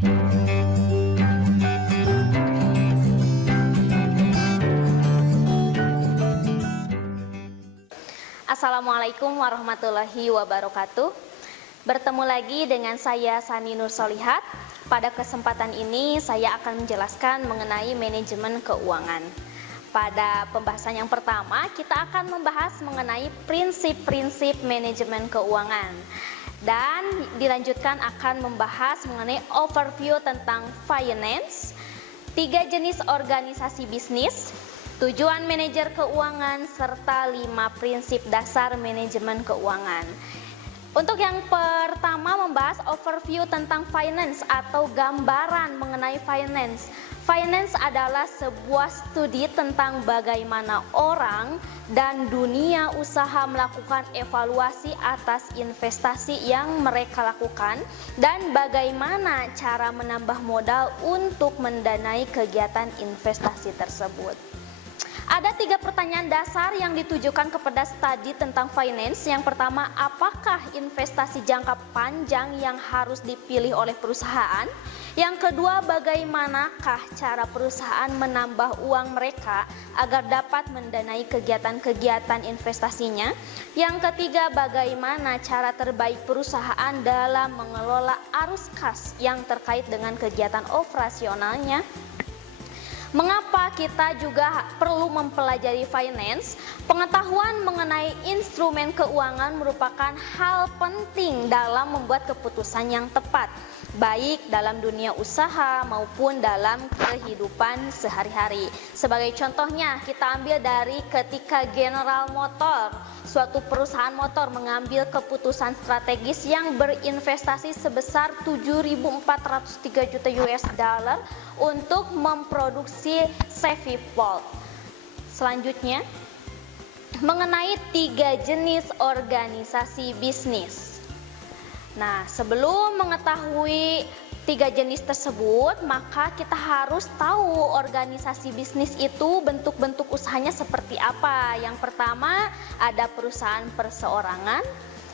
Assalamualaikum warahmatullahi wabarakatuh. Bertemu lagi dengan saya Sani Nur Solihat. Pada kesempatan ini saya akan menjelaskan mengenai manajemen keuangan. Pada pembahasan yang pertama kita akan membahas mengenai prinsip-prinsip manajemen keuangan. Dan dilanjutkan akan membahas mengenai overview tentang finance, 3 jenis organisasi bisnis, tujuan manajer keuangan, serta 5 prinsip dasar manajemen keuangan. Untuk yang pertama membahas overview tentang finance atau gambaran mengenai finance. Finance adalah sebuah studi tentang bagaimana orang dan dunia usaha melakukan evaluasi atas investasi yang mereka lakukan dan bagaimana cara menambah modal untuk mendanai kegiatan investasi tersebut. Ada 3 pertanyaan dasar yang ditujukan kepada studi tentang finance. Yang pertama, apakah investasi jangka panjang yang harus dipilih oleh perusahaan? Yang kedua, bagaimanakah cara perusahaan menambah uang mereka agar dapat mendanai kegiatan-kegiatan investasinya? Yang ketiga, bagaimana cara terbaik perusahaan dalam mengelola arus kas yang terkait dengan kegiatan operasionalnya? Mengapa kita juga perlu mempelajari finance? Pengetahuan mengenai instrumen keuangan merupakan hal penting dalam membuat keputusan yang tepat, baik dalam dunia usaha maupun dalam kehidupan sehari-hari. Sebagai contohnya, kita ambil dari ketika General Motors, suatu perusahaan motor, mengambil keputusan strategis yang berinvestasi sebesar 7.403 juta US dollar untuk memproduksi Chevy Volt. Selanjutnya, mengenai 3 jenis organisasi bisnis. Nah, sebelum mengetahui 3 jenis tersebut, maka kita harus tahu organisasi bisnis itu bentuk-bentuk usahanya seperti apa. Yang pertama, ada perusahaan perseorangan,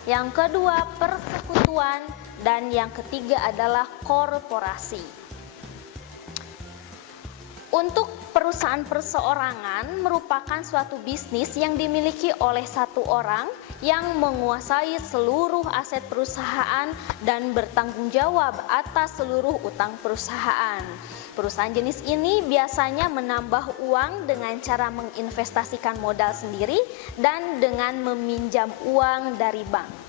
yang kedua persekutuan, dan yang ketiga adalah korporasi. Untuk perusahaan perseorangan merupakan suatu bisnis yang dimiliki oleh satu orang yang menguasai seluruh aset perusahaan dan bertanggung jawab atas seluruh utang perusahaan. Perusahaan jenis ini biasanya menambah uang dengan cara menginvestasikan modal sendiri dan dengan meminjam uang dari bank.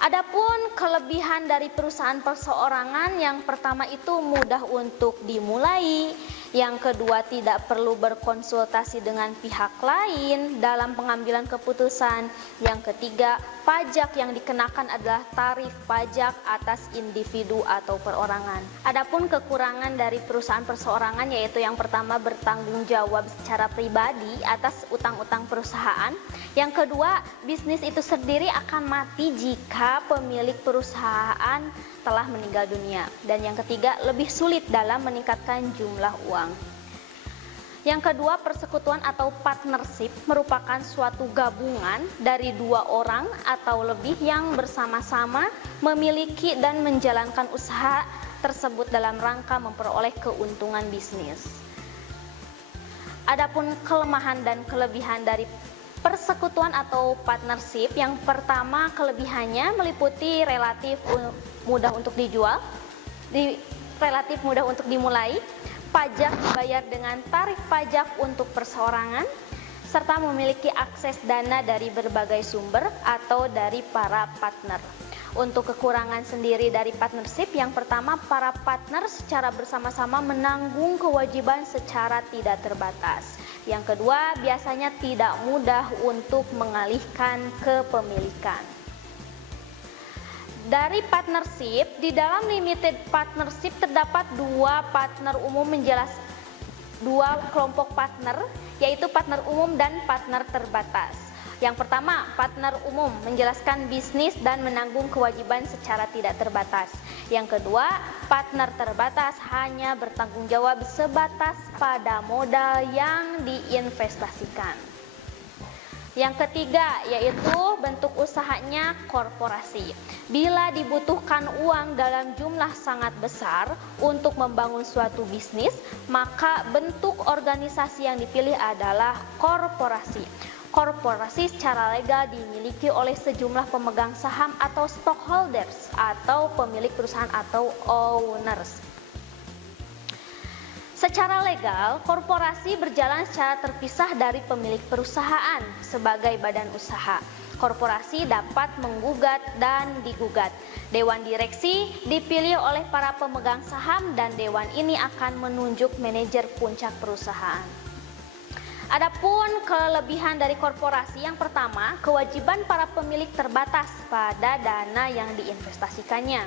Adapun kelebihan dari perusahaan perseorangan, yang pertama itu mudah untuk dimulai, yang kedua tidak perlu berkonsultasi dengan pihak lain dalam pengambilan keputusan, yang ketiga pajak yang dikenakan adalah tarif pajak atas individu atau perorangan. Adapun kekurangan dari perusahaan perseorangan yaitu yang pertama bertanggung jawab secara pribadi atas utang-utang perusahaan, yang kedua bisnis itu sendiri akan mati jika pemilik perusahaan telah meninggal dunia, dan yang ketiga lebih sulit dalam meningkatkan jumlah uang. Yang kedua, persekutuan atau partnership merupakan suatu gabungan dari 2 orang atau lebih yang bersama-sama memiliki dan menjalankan usaha tersebut dalam rangka memperoleh keuntungan bisnis. Adapun kelemahan dan kelebihan dari persekutuan atau partnership, yang pertama kelebihannya meliputi relatif mudah untuk dijual, relatif mudah untuk dimulai, pajak dibayar dengan tarif pajak untuk perseorangan, serta memiliki akses dana dari berbagai sumber atau dari para partner. Untuk kekurangan sendiri dari partnership, yang pertama para partner secara bersama-sama menanggung kewajiban secara tidak terbatas. Yang kedua, biasanya tidak mudah untuk mengalihkan kepemilikan. Dari partnership, di dalam limited partnership terdapat 2 partner umum menjelaskan 2 kelompok partner, yaitu partner umum dan partner terbatas. Yang pertama, partner umum menjelaskan bisnis dan menanggung kewajiban secara tidak terbatas. Yang kedua, partner terbatas hanya bertanggung jawab sebatas pada modal yang diinvestasikan. Yang ketiga yaitu bentuk usahanya korporasi. Bila dibutuhkan uang dalam jumlah sangat besar untuk membangun suatu bisnis, maka bentuk organisasi yang dipilih adalah korporasi. Korporasi secara legal dimiliki oleh sejumlah pemegang saham atau stockholders atau pemilik perusahaan atau owners. Secara legal, korporasi berjalan secara terpisah dari pemilik perusahaan sebagai badan usaha. Korporasi dapat menggugat dan digugat. Dewan direksi dipilih oleh para pemegang saham dan dewan ini akan menunjuk manajer puncak perusahaan. Adapun kelebihan dari korporasi, yang pertama, kewajiban para pemilik terbatas pada dana yang diinvestasikannya.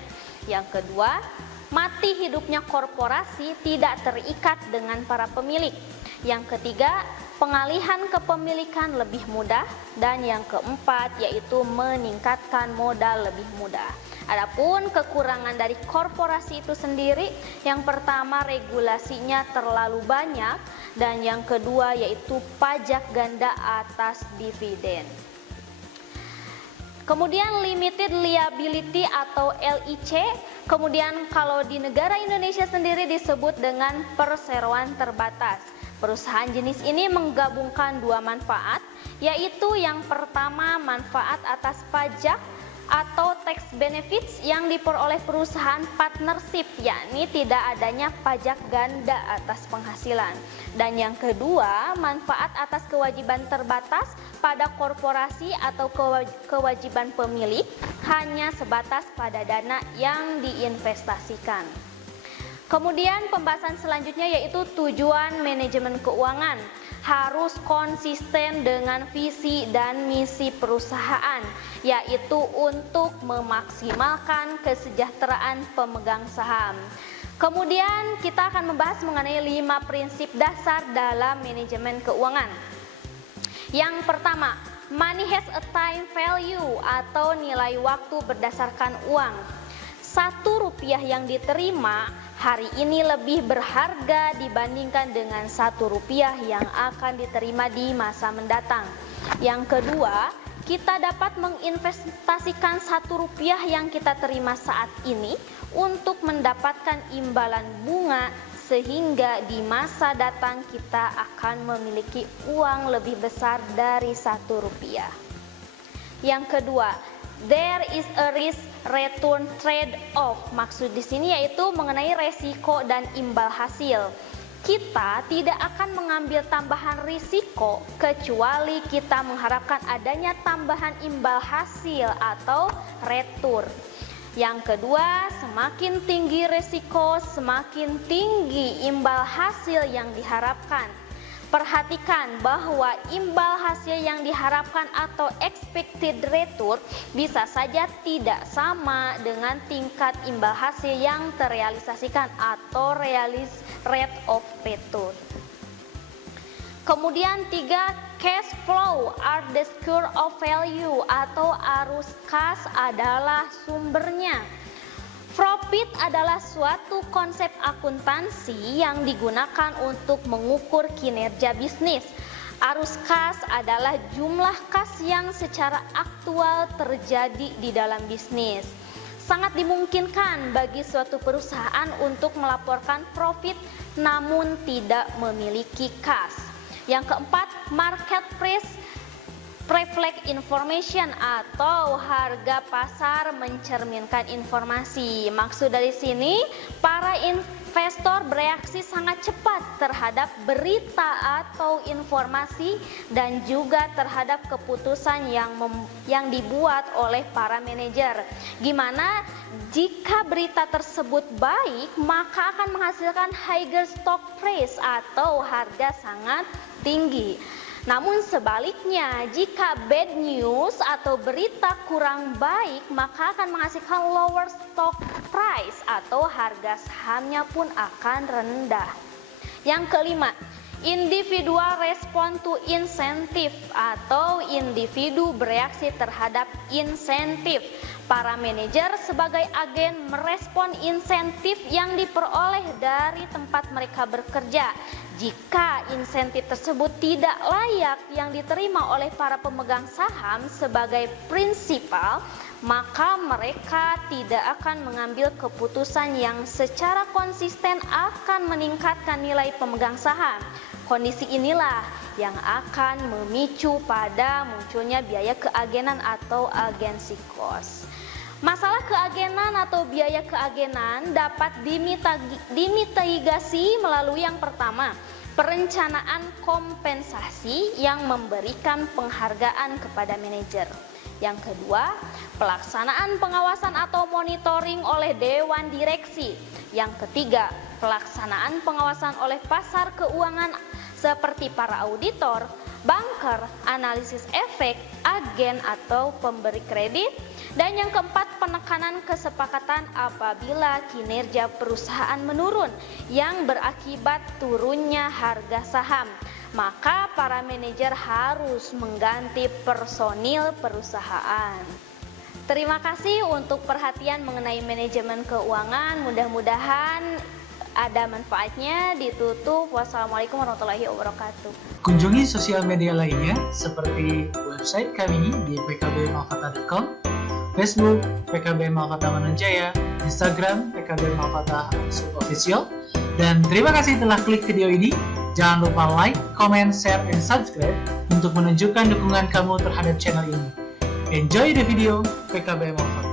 Yang kedua, mati hidupnya korporasi tidak terikat dengan para pemilik. Yang ketiga, pengalihan kepemilikan lebih mudah. Dan yang keempat yaitu meningkatkan modal lebih mudah. Adapun kekurangan dari korporasi itu sendiri, yang pertama regulasinya terlalu banyak, dan yang kedua yaitu pajak ganda atas dividen. Kemudian limited liability atau LIC, kemudian kalau di negara Indonesia sendiri disebut dengan perseroan terbatas. Perusahaan jenis ini menggabungkan dua manfaat, yaitu yang pertama manfaat atas pajak atau tax benefits yang diperoleh perusahaan partnership, yakni tidak adanya pajak ganda atas penghasilan. Dan yang kedua, manfaat atas kewajiban terbatas pada korporasi atau kewajiban pemilik hanya sebatas pada dana yang diinvestasikan. Kemudian pembahasan selanjutnya yaitu tujuan manajemen keuangan. Harus konsisten dengan visi dan misi perusahaan, yaitu untuk memaksimalkan kesejahteraan pemegang saham. Kemudian kita akan membahas mengenai 5 prinsip dasar dalam manajemen keuangan. Yang pertama, money has a time value atau nilai waktu berdasarkan uang. 1 rupiah yang diterima hari ini lebih berharga dibandingkan dengan 1 rupiah yang akan diterima di masa mendatang. Yang kedua, kita dapat menginvestasikan 1 rupiah yang kita terima saat ini untuk mendapatkan imbalan bunga, sehingga di masa datang kita akan memiliki uang lebih besar dari 1 rupiah. Yang kedua, there is a risk return trade-off. Maksud di sini yaitu mengenai resiko dan imbal hasil. Kita tidak akan mengambil tambahan risiko kecuali kita mengharapkan adanya tambahan imbal hasil atau return. Yang kedua, semakin tinggi risiko, semakin tinggi imbal hasil yang diharapkan. Perhatikan bahwa imbal hasil yang diharapkan atau expected return bisa saja tidak sama dengan tingkat imbal hasil yang terrealisasikan atau rate of return. Kemudian 3, cash flow are the source of value atau arus kas adalah sumbernya. Profit adalah suatu konsep akuntansi yang digunakan untuk mengukur kinerja bisnis. Arus kas adalah jumlah kas yang secara aktual terjadi di dalam bisnis. Sangat dimungkinkan bagi suatu perusahaan untuk melaporkan profit namun tidak memiliki kas. Yang keempat, market price reflect information atau harga pasar mencerminkan informasi. Maksud dari sini, para investor bereaksi sangat cepat terhadap berita atau informasi dan juga terhadap keputusan yang dibuat oleh para manajer. Gimana jika berita tersebut baik, maka akan menghasilkan higher stock price atau harga sangat tinggi. Namun sebaliknya, jika bad news atau berita kurang baik, maka akan menghasilkan lower stock price atau harga sahamnya pun akan rendah. Yang kelima, individual respond to incentive atau individu bereaksi terhadap insentif. Para manajer sebagai agen merespon insentif yang diperoleh dari tempat mereka bekerja. Jika insentif tersebut tidak layak yang diterima oleh para pemegang saham sebagai prinsipal, maka mereka tidak akan mengambil keputusan yang secara konsisten akan meningkatkan nilai pemegang saham. Kondisi inilah yang akan memicu pada munculnya biaya keagenan atau agency cost. Masalah keagenan atau biaya keagenan dapat dimitigasi melalui yang pertama, perencanaan kompensasi yang memberikan penghargaan kepada manajer. Yang kedua, pelaksanaan pengawasan atau monitoring oleh dewan direksi. Yang ketiga, pelaksanaan pengawasan oleh pasar keuangan seperti para auditor, banker, analisis efek, agen atau pemberi kredit. Dan yang keempat, penekanan kesepakatan apabila kinerja perusahaan menurun yang berakibat turunnya harga saham. Maka para manajer harus mengganti personil perusahaan. Terima kasih untuk perhatian mengenai manajemen keuangan. Mudah-mudahan ada manfaatnya. Ditutup. Wassalamualaikum warahmatullahi wabarakatuh. Kunjungi sosial media lainnya seperti website kami di pkbmalkata.com, Facebook PKB Malkata Manunjaya, Instagram PKB Malkata _official. Dan terima kasih telah klik video ini. Jangan lupa like, comment, share, dan subscribe untuk menunjukkan dukungan kamu terhadap channel ini. Enjoy the video PKB Malkata.